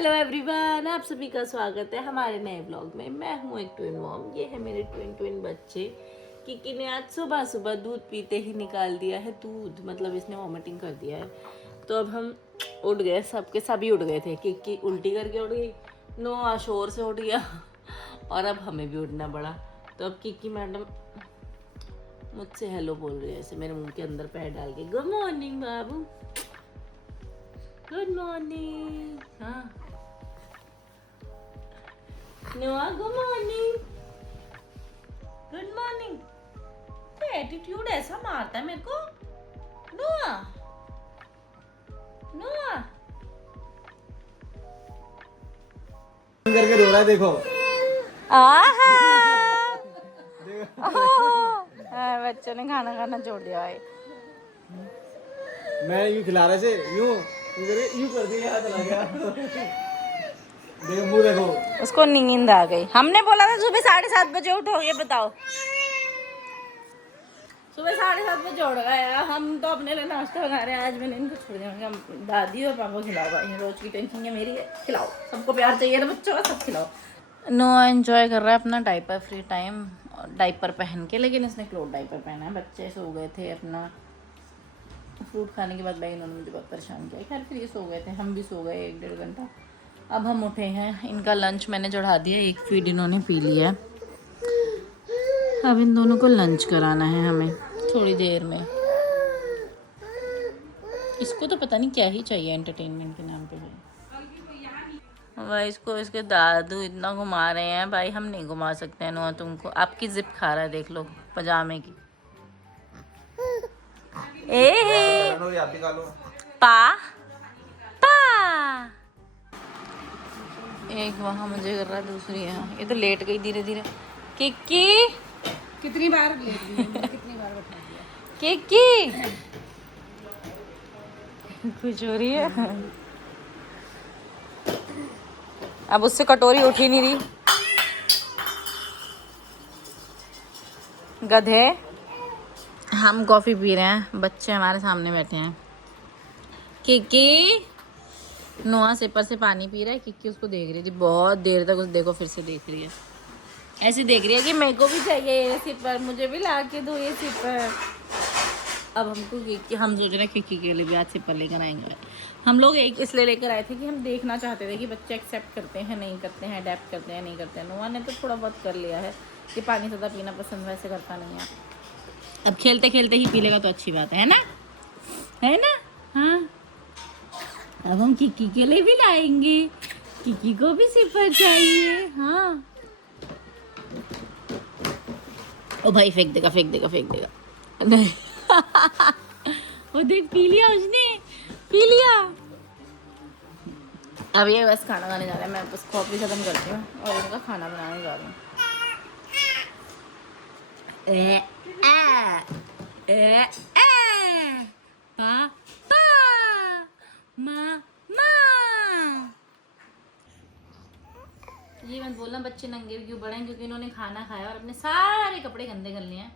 Hello everyone, आप सभी का स्वागत है हमारे नए ब्लॉग में। मैं हूँ एक ट्विन मॉम। ये है मेरे ट्विन बच्चे। किकी ने आज सुबह सुबह दूध पीते ही निकाल दिया है दूध, मतलब इसने वॉमिटिंग कर दिया है। तो अब हम उठ गए, सबके सभी उठ गए थे। किकी उल्टी करके उठ गई, नोआ शोर से उठ गया और अब हमें भी उठना पड़ा। तो अब किकी मैडम मुझसे हेलो बोल रही है, ऐसे मेरे मुंह के अंदर पैर डाल के। गुड मॉर्निंग बाबू, गुड मॉर्निंग। हाँ नोआ, गुड मॉर्निंग, गुड मॉर्निंग। तो एटीट्यूड ऐसा मारता है मेरे को। नोआ, नोआ करके रो रहा है, देखो। बच्चों ने खाना खाना छोड़ दिया है। मैं यूं खिला रहे से यूं कर दिया, हाथ चला गया। देखो मुंह देखो। उसको नींद आ गई। हमने बोला था सुबह 7:30 बजे उठो, ये बताओ। सुबह 7:30 बजे उठ गए। हम तो अपने लिए नाश्ता बना रहे हैं। आज मैंने इनको छोड़ दिया, दादी और पापा खिलाओ भाई। रोज की टेंशन है मेरी, खिलाओ। सबको प्यार चाहिए ना बच्चों का, सब खिलाओ। नोआ एंजॉय कर रहा है अपना डाइपर फ्री टाइम, डाइपर पहन के। लेकिन इसने क्लोथ डाइपर पहना है। बच्चे सो गए थे अपना फ्रूट खाने के बाद। भाई इन्होंने मुझे बहुत परेशान किया। खैर फिर ये सो गए थे, हम भी सो गए 1-1.5 घंटा। अब हम उठे हैं। इनका लंच मैंने चढ़ा दिया, एक फीड इन्होंने पी लिया है। अब इन दोनों को लंच कराना है हमें थोड़ी देर में। इसको तो पता नहीं क्या ही चाहिए एंटरटेनमेंट के नाम पे भाई। भाई इसको इसके दादू इतना घुमा रहे हैं भाई, हम नहीं घुमा सकते हैं। नोआ तुमको, आपकी जिप खा रहा है, देख लो पजामे की। ए पा पा, एक वहाँ मुझे कर रहा है, दूसरी यहाँ। ये तो लेट गई धीरे धीरे। किक्की कितनी बार लेट गई, कितनी बार बैठा दिया। किक्की कुछ हो रही है। अब उससे कटोरी उठ ही नहीं रही। गधे। हम कॉफी पी रहे हैं, बच्चे हमारे सामने बैठे हैं। किक्की नोआ सिपर से पानी पी रहा है। किक्की उसको देख रही थी बहुत देर तक, उस देखो फिर से देख रही है। ऐसे देख रही है कि मेरे को भी चाहिए ये सिपर, मुझे भी ला के दो ये सिपर। अब हमको किक्की, हम सोच रहे हैं किक्की के लिए भी आज सिपर लेकर आएंगे। हम लोग एक इसलिए लेकर आए थे कि हम देखना चाहते थे कि बच्चे एक्सेप्ट करते हैं नहीं करते हैं, अडेप्ट करते हैं नहीं करते हैं। नोआ ने तो थोड़ा बहुत कर लिया है कि पानी ज़्यादा पीना पसंद वैसे करता नहीं है। अब खेलते खेलते ही पी लेगा तो अच्छी बात है ना, है ना। हाँ अब हम किक्की के लिए भी लाएंगे, किक्की को भी सिपर चाहिए। हाँ ओ भाई फेंक देगा फेंक देगा फेंक देगा। नहीं वो देख पी लिया उसने, पी लिया। अब ये बस खाना खाने जा रहा है। मैं बस कॉफी खत्म करती हूँ और इनका खाना बनाने जा रही हूँ। पापा मामा, ये मत बोलना बच्चे नंगे क्यों बड़े हैं, क्योंकि इन्होंने खाना खाया और अपने सारे कपड़े गंदे कर लिए हैं।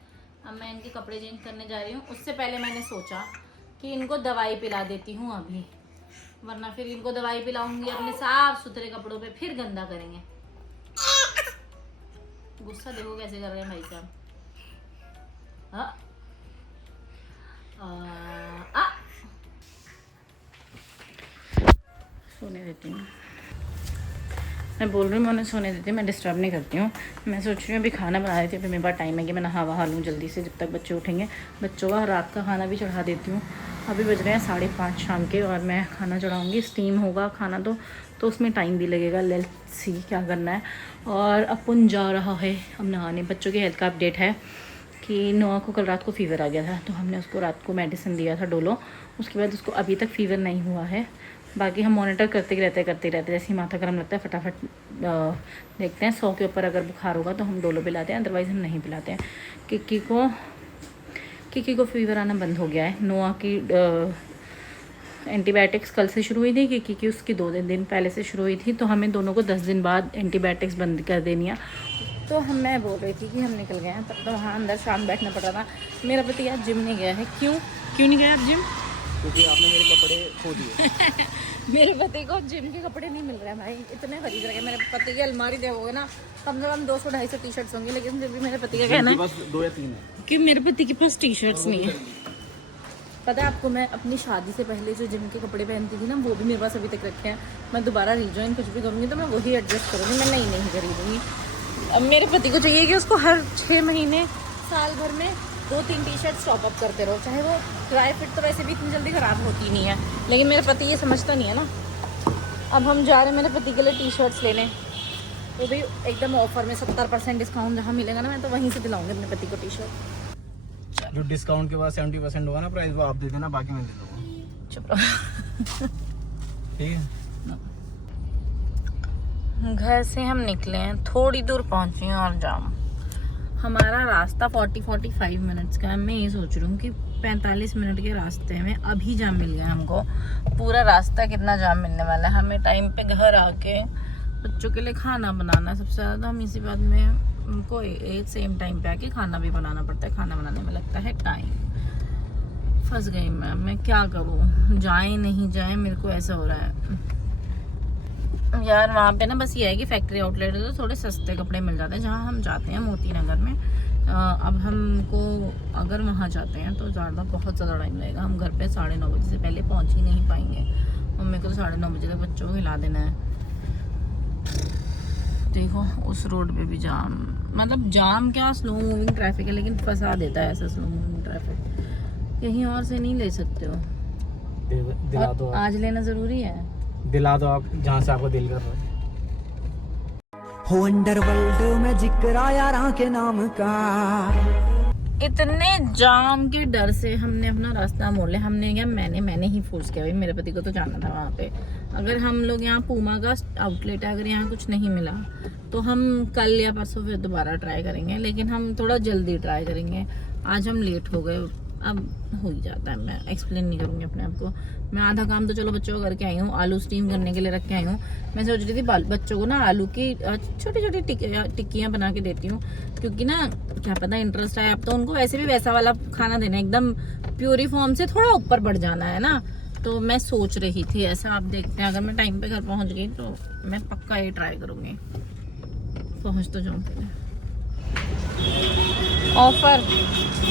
अब मैं इनके कपड़े चेंज करने जा रही हूँ। उससे पहले मैंने सोचा कि इनको दवाई पिला देती हूँ अभी, वरना फिर इनको दवाई पिलाऊंगी अपने साफ सुथरे कपड़ों पे, फिर गंदा करेंगे। गुस्सा देखो कैसे कर रहे हैं भाई साहब। हाँ सोने देती हूँ। मैं बोल रही हूँ मैं उन्हें सोने देती हूँ, मैं डिस्टर्ब नहीं करती हूँ। मैं सोच रही हूँ अभी खाना बना रही थी, अभी मेरे पास टाइम है कि मैं नहा वहा लूँ जल्दी से, जब तक बच्चे उठेंगे। बच्चों का रात का खाना भी चढ़ा देती हूँ। अभी बज रहे हैं 5:30 शाम के और मैं खाना चढ़ाऊँगी। स्टीम होगा खाना तो उसमें टाइम भी लगेगा। लेट्स सी क्या करना है। और अपन जा रहा है अब नहाने। बच्चों की हेल्थ का अपडेट है कि नोआ को कल रात को फीवर आ गया था, तो हमने उसको रात को मेडिसिन दिया था डोलो। उसके बाद उसको अभी तक फीवर नहीं हुआ है। बाकी हम मॉनिटर करते ही रहते जैसे ही माथा गर्म लगता है फटाफट देखते हैं। 100 के ऊपर अगर बुखार होगा तो हम डोलो पिलाते हैं, अदरवाइज़ हम नहीं पिलाते हैं। किक्की को फीवर आना बंद हो गया है। नोआ की एंटीबायोटिक्स कल से शुरू हुई थी, किक्की की उसकी 2 दिन पहले से शुरू हुई थी। तो हमें दोनों को 10 दिन बाद एंटीबायोटिक्स बंद कर देनी है। तो मैं बोल रही थी कि हम निकल गए हैं, तब तो वहाँ अंदर शाम बैठना पड़ रहा था। मेरा पति आज जिम नहीं गया है। क्यों नहीं गया आप जिम? क्योंकि आपने मेरे कपड़े खो दिए। मेरे पति को जिम के कपड़े नहीं मिल रहे हैं भाई, इतने खरीद रहे हैं। मेरे पति की अलमारी देखोगे ना, कम से कम 200-250 टी शर्ट्स होंगी, लेकिन फिर भी मेरे पति का कहना है बस 2 या 3 है कि मेरे पति के पास टी शर्ट्स नहीं है। पता है आपको, मैं अपनी शादी से पहले जो जिम के कपड़े पहनती थी ना, वो भी मेरे पास अभी तक रखे हैं। मैं दोबारा रिजॉइन कुछ भी करूँगी तो मैं वही एडजस्ट करूँगी, मैं नई नहीं खरीदूँगी। अब मेरे पति को चाहिए कि उसको हर 6 महीने साल भर में 2-3 टी शर्ट स्टॉप अप करते रहो, चाहे वो ड्राई फिट तो वैसे भी इतनी जल्दी ख़राब होती नहीं है, लेकिन मेरे पति ये समझता नहीं है ना। अब हम जा रहे हैं मेरे पति के लिए टी शर्ट्स लेने, वो भी एकदम ऑफर में 70% डिस्काउंट जहाँ मिलेगा ना, मैं तो वहीं से दिलाऊंगी अपने पति को टी शर्ट। जो डिस्काउंट के बाद 70% होगा ना प्राइस, वो आप दे देना, बाकी मैं दे दूँगा। चुप रहो। ठीक है। घर से हम निकले हैं, थोड़ी दूर पहुंचे हैं और जाम। हमारा रास्ता 40-45 मिनट्स का है। मैं ये सोच रही हूँ कि 45 मिनट के रास्ते में अभी जाम मिल गया हमको। पूरा रास्ता कितना जाम मिलने वाला है। हमें टाइम पे घर आके बच्चों के लिए खाना बनाना है। सबसे ज़्यादा हम इसी बात में उनको एक सेम टाइम पे आके खाना भी बनाना पड़ता है। खाना बनाने में लगता है टाइम। फंस गई मैं क्या करूँ, जाए नहीं जाए, मेरे को ऐसा हो रहा है यार। वहाँ पे ना बस ये है कि फैक्ट्री आउटलेट है तो थोड़े सस्ते कपड़े मिल जाते हैं जहाँ हम जाते हैं, मोती नगर में। अब हमको अगर वहाँ जाते हैं तो बहुत ज़्यादा टाइम लगेगा। हम घर पे 9:30 बजे से पहले पहुँच ही नहीं पाएंगे। मम्मी को तो 9:30 बजे तक बच्चों को खिला देना है। देखो उस रोड पे भी जाम, मतलब जाम क्या, स्लो मूविंग ट्रैफिक है, लेकिन फंसा देता है ऐसा स्लो मूविंग ट्रैफिक। कहीं और से नहीं ले सकते हो। दिला दो, आज लेना ज़रूरी है। दिला दो आप जहाँ से आपको दिल कर रहा है। हो अंडरवर्ल्ड में जिक्र आया यारा के नाम का। इतने जाम के डर से हमने अपना रास्ता मोड़ लिया। हमने क्या, मैंने ही फोर्स किया भाई, मेरे पति को तो जाना था वहाँ पे। अगर हम लोग यहाँ पूमा का आउटलेट है, अगर यहाँ कुछ नहीं मिला तो हम कल या परसों फिर दोबारा ट्राई करेंगे, लेकिन हम थोड़ा जल्दी ट्राई करेंगे। आज हम लेट हो गए, अब हो ही जाता है। मैं एक्सप्लेन नहीं करूँगी अपने आप को। मैं आधा काम तो चलो बच्चों को करके आई हूँ, आलू स्टीम करने के लिए रख के आई हूँ। मैं सोच रही थी बच्चों को ना आलू की छोटी छोटी टिक्कियाँ बना के देती हूँ, क्योंकि ना क्या पता इंटरेस्ट आए। अब तो उनको वैसे भी वैसा वाला खाना देना, एकदम प्योरी फॉर्म से थोड़ा ऊपर बढ़ जाना है ना, तो मैं सोच रही थी ऐसा। आप देखते हैं, अगर मैं टाइम पे घर पहुँच गई तो मैं पक्का ये ट्राई करूँगी। पहुँच तो जाऊँ पहले। ऑफर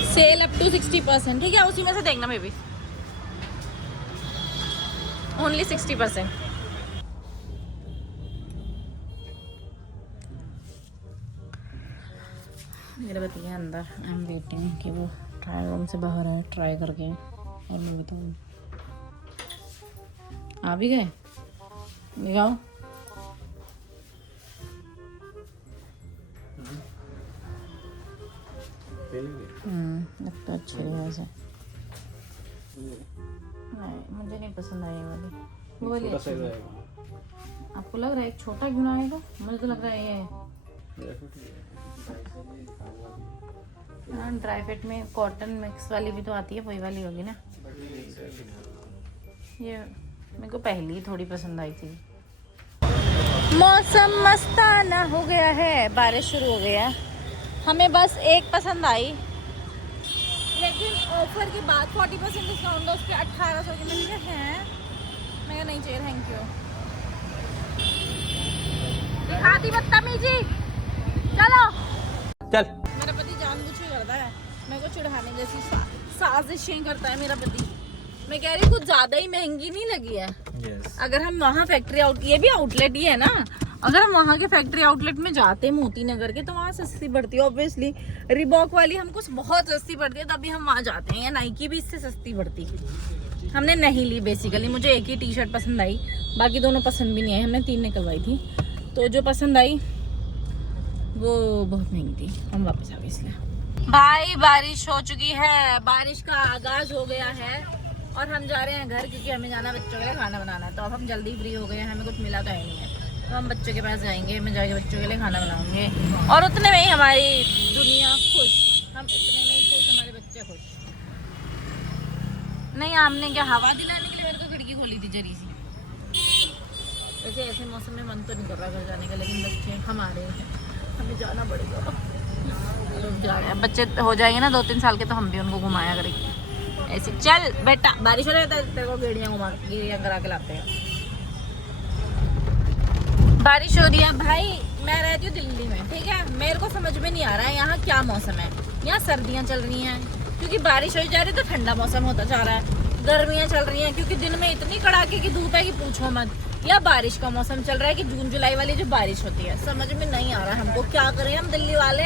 सेल अप टू 60%, ठीक है, उसी में से देखना बेबी, ओनली 60%। मेरे बतिया अंदर, आई एम वेटिंग कि वो ट्रायल रूम से बाहर आए, ट्राई करके और मैं बताऊँ। आ भी गए, दिखाओ। लगता अच्छी है वैसे। नहीं मुझे नहीं पसंद आई वाली, वो वाली अच्छी है। आपको लग रहा है एक छोटा क्यों ना आएगा? मुझे तो लग रहा है ये ड्राई फिट में कॉटन मिक्स वाली भी तो आती है, वही वाली होगी ना। ये मेरे को पहली थोड़ी पसंद आई थी। मौसम मस्ताना हो गया है, बारिश शुरू हो गया। हमें बस एक पसंद आई, लेकिन ऑफर के बाद 40% डिस्काउंट है, उसके 1800 के मिल गए हैं। मैं कहा नहीं चाहिए, थैंक यू। दिखाती बदतमीजी, चलो चल। मेरा पति जानबूझ के करता है, मेरे को चिढ़ाने जैसी साजिशें करता है मेरा पति। मैं कह रही कुछ ज्यादा ही महंगी नहीं लगी है। अगर हम वहाँ फैक्ट्री ये भी आउटलेट ही है ना, अगर हम वहाँ के फैक्ट्री आउटलेट में जाते मोती नगर के तो वहाँ सस्ती पड़ती है। ऑब्वियसली रिबॉक वाली हमको बहुत सस्ती पड़ती है, तभी हम वहाँ जाते हैं। या नाइकी भी इससे सस्ती पड़ती है। हमने नहीं ली बेसिकली, मुझे एक ही टी शर्ट पसंद आई, बाकी दोनों पसंद भी नहीं आई। हमने 3 निकलवाई थी, तो जो पसंद आई वो बहुत महंगी थी, हम वापस आ गए इसलिए। भाई बारिश हो चुकी है, बारिश का आगाज हो गया है और हम जा रहे हैं घर, क्योंकि हमें जाना बच्चों के लिए खाना बनाना है। तो अब हम जल्दी फ्री हो गए हैं, हमें कुछ मिला तो है नहीं है, तो हम बच्चों के पास जाएंगे। मैं जाके बच्चों के लिए खाना बनाऊंगी और उतने में ही हमारी दुनिया खुश, हम उतने में ही खुश, हमारे बच्चे खुश। नहीं आपने क्या हवा दिलाने के लिए मेरे को खिड़की खोली थी जरी सी। वैसे ऐसे मौसम में मन तो नहीं कर रहा घर जाने का, लेकिन बच्चे हमारे हैं, हमें जाना पड़ेगा। रुक जा रहे हैं बच्चे, हो जाएंगे ना 2-3 साल के तो हम भी उनको घुमाया करेंगे। ऐसे चल बेटा, बारिश हो रही है तो तेरे को गेड़ियाँ करा के लाते हैं। बारिश हो रही है भाई, मैं रहती हूँ दिल्ली में, ठीक है। मेरे को समझ में नहीं आ रहा है यहाँ क्या मौसम है। यहाँ सर्दियाँ चल रही हैं क्योंकि बारिश हो जा रही है, तो ठंडा मौसम होता जा रहा है। गर्मियाँ चल रही हैं क्योंकि दिन में इतनी कड़ाके की धूप है कि पूछो मत। या बारिश का मौसम चल रहा है कि जून जुलाई वाली जो बारिश होती है, समझ में नहीं आ रहा हमको क्या करें हम दिल्ली वाले।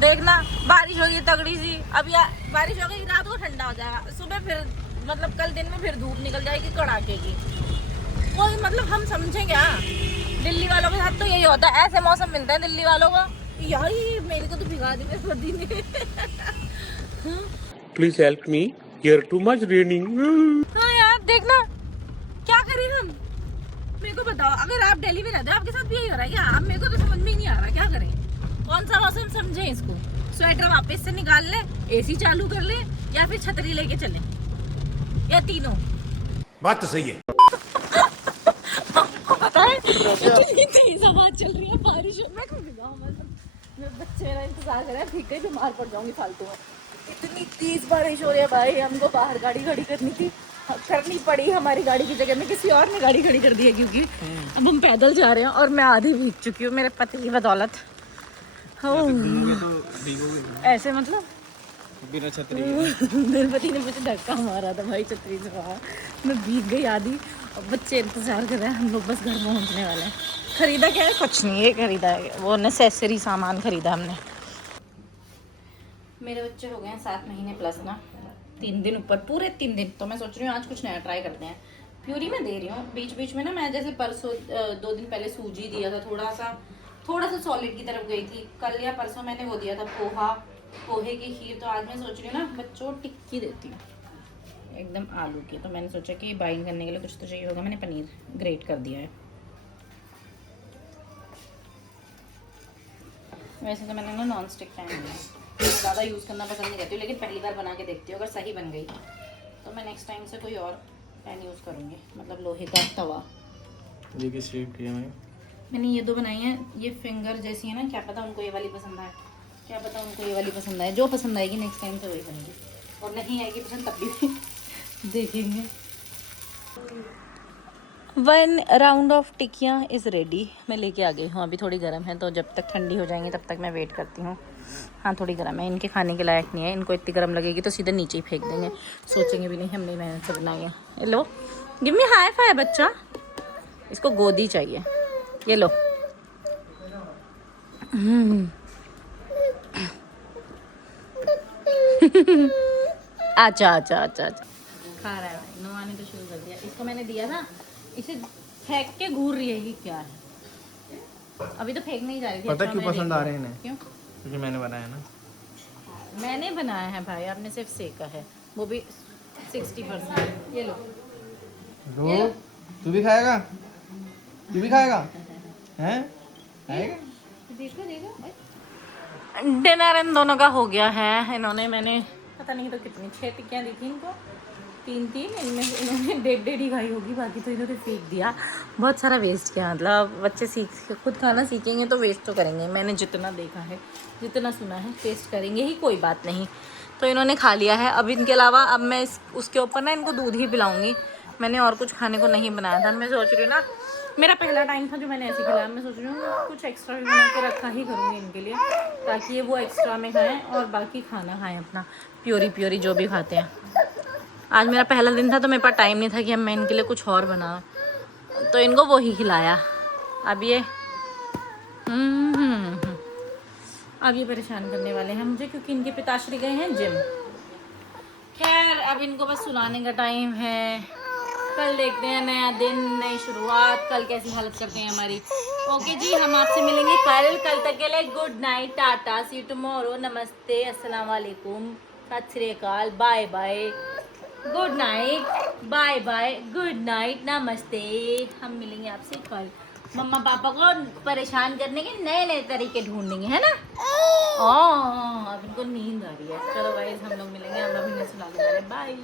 देखना बारिश हो रही है तगड़ी सी, अब या बारिश हो गई रात को ठंडा हो जाएगा, सुबह फिर मतलब कल दिन में फिर धूप निकल जाएगी कड़ाके की। कोई मतलब हम समझें क्या? दिल्ली वालों के साथ तो यही होता है, ऐसे मौसम मिलता है दिल्ली वालों को। यार ये मेरे को तो भिगा दी मेरी सर्दी ने। Please help me. Here too much raining. हाँ यार देखना क्या करें हम, मेरे को बताओ। अगर आप दिल्ली में रहते हो आपके साथ भी यही हो रहा है क्या? अब मेरे को तो समझ में ही नहीं आ रहा क्या करें, कौन सा मौसम समझे इसको। स्वेटर वापस से निकाल ले, एसी चालू कर ले, या फिर छतरी लेके चले, या तीनों। बात तो सही है। आपको पता है इतनी तेज आवाज चल रही है बारिश में, मैं खुद भिगाऊं, मेरे बच्चे मेरा इंतजार कर रहे हैं, भीग गई बीमार पड़ जाऊंगी फालतू में। इतनी तेज बारिश हो रही है भाई, हमको बाहर गाड़ी खड़ी करनी पड़ी। हमारी गाड़ी की जगह में किसी और ने गाड़ी खड़ी कर दी है क्योंकि अब हम पैदल जा रहे हैं और मैं आधी भीग चुकी हूँ मेरे पति की बदौलत। ऐसे मतलब बिना छतरी मेरे पति ने मुझे धक्का मारा था भाई छतरी से बाहर, मैं भीग गई आधी। और बच्चे इंतजार कर रहे हैं, हम लोग बस घर पहुंचने वाले हैं। खरीदा क्या है? कुछ नहीं, ये खरीदा है वो नेसेसरी सामान खरीदा हमने। मेरे बच्चे हो गए हैं 7 महीने प्लस ना, 3 दिन ऊपर, पूरे 3 दिन। तो मैं सोच रही हूँ आज कुछ नया ट्राई करते हैं। प्यूरी में दे रही हूँ, बीच बीच में ना मैं जैसे परसों 2 दिन पहले सूजी दिया था, थोड़ा सा सॉलिड की तरफ गई थी। कल या परसों मैंने वो दिया था पोहे की खीर। तो आज मैं सोच रही हूँ ना बच्चों टिक्की देती हूँ एकदम आलू की। तो मैंने सोचा कि बाइंड करने के लिए कुछ तो चाहिए होगा, मैंने पनीर ग्रेट कर दिया है। वैसे तो मैंने ना नॉन स्टिक पैन लिया, ज़्यादा यूज़ करना पसंद नहीं करती हूँ, लेकिन पहली बार बना के देखती हूँ, अगर सही बन गई तो मैं नेक्स्ट टाइम से कोई और पैन यूज़ करूँगी, मतलब लोहे का तवा। ये किस शेप की है? मैंने ये 2 बनाई हैं, ये फिंगर जैसी है ना, क्या पता उनको ये वाली पसंद आए, क्या पता उनको ये वाली पसंद आए। जो पसंद आएगी नेक्स्ट टाइम से वही बनेगी, और नहीं आएगी पसंद तब भी देखेंगे। 1 राउंड ऑफ टिक्कियाँ इज़ रेडी। मैं लेके आ गई हूँ, अभी थोड़ी गर्म है तो जब तक ठंडी हो जाएंगी तब तक मैं वेट करती हूँ। हाँ थोड़ी गर्म है, इनके खाने के लायक नहीं है, इनको इतनी गर्म लगेगी तो सीधे नीचे ही फेंक देंगे, सोचेंगे भी नहीं हमने मेहनत से बनाई है। लो गिव मी हाई फाई बच्चा, इसको गोदी चाहिए, ये लो। अच्छा अच्छा अच्छा अच्छा खा रहा है भाई, नो आने तो शुरू कर दिया। इसको मैंने दिया था, इसे फेंक के घूर रही है कि क्या है। अभी तो फेंक नहीं जा रही थी। पता क्यों पसंद आ रहे हैं इन्हें? क्यों? क्योंकि मैंने बनाया ना। मैंने बनाया है भाई, आपने सिर्फ सेका है, वो भी 60%। ये लो रो, तू भी खाएगा? तू भी खाएगा? हैं? खाएगा? देखो देखो। डिनर इन दोनों का हो गया है। इन्होंने मैंने पता नहीं तो कितनी 6 टिक्कियाँ दी थी इनको, 3 इनमें से इन्होंने 1.5 ही खाई होगी, बाकी तो इन्होंने फेंक दिया। बहुत सारा वेस्ट किया, मतलब बच्चे खुद खाना सीखेंगे तो वेस्ट तो करेंगे। मैंने जितना देखा है, जितना सुना है, वेस्ट करेंगे ही, कोई बात नहीं। तो इन्होंने खा लिया है। अब इनके अलावा अब मैं उसके ऊपर ना इनको दूध ही पिलाऊंगी। मैंने और कुछ खाने को नहीं बनाया था। मैं सोच रही हूँ ना, मेरा पहला टाइम था जो मैंने ऐसे खिलाया, मैं सोच रही हूँ कुछ एक्स्ट्रा भी बना के रखा ही करूँगी इनके लिए, ताकि ये वो एक्स्ट्रा में खाएं और बाकी खाना खाएं अपना प्योरी जो भी खाते हैं। आज मेरा पहला दिन था तो मेरे पास टाइम नहीं था कि मैं इनके लिए कुछ और बनाऊँ, तो इनको वो ही खिलाया। अब ये अब ये परेशान करने वाले हैं मुझे, क्योंकि इनके पिताश्री गए हैं जिम। खैर अब इनको बस सुलाने का टाइम है। कल देखते हैं, नया दिन, नई शुरुआत, कल कैसी हालत करते हैं हमारी। ओके जी, हम आपसे मिलेंगे कल तक के लिए good night, tata, see you tomorrow, नमस्ते, अस्सलाम वालेकुम, सत श्री अकाल, bye bye, good night, bye bye, good night, नमस्ते। हम मिलेंगे आपसे कल। मम्मा पापा को परेशान करने के नए नए तरीके ढूंढेंगे, है ना? अब इनको नींद आ रही है। चलो भाई हम लोग मिलेंगे, हम अभी सुना के जा रहे, बाय।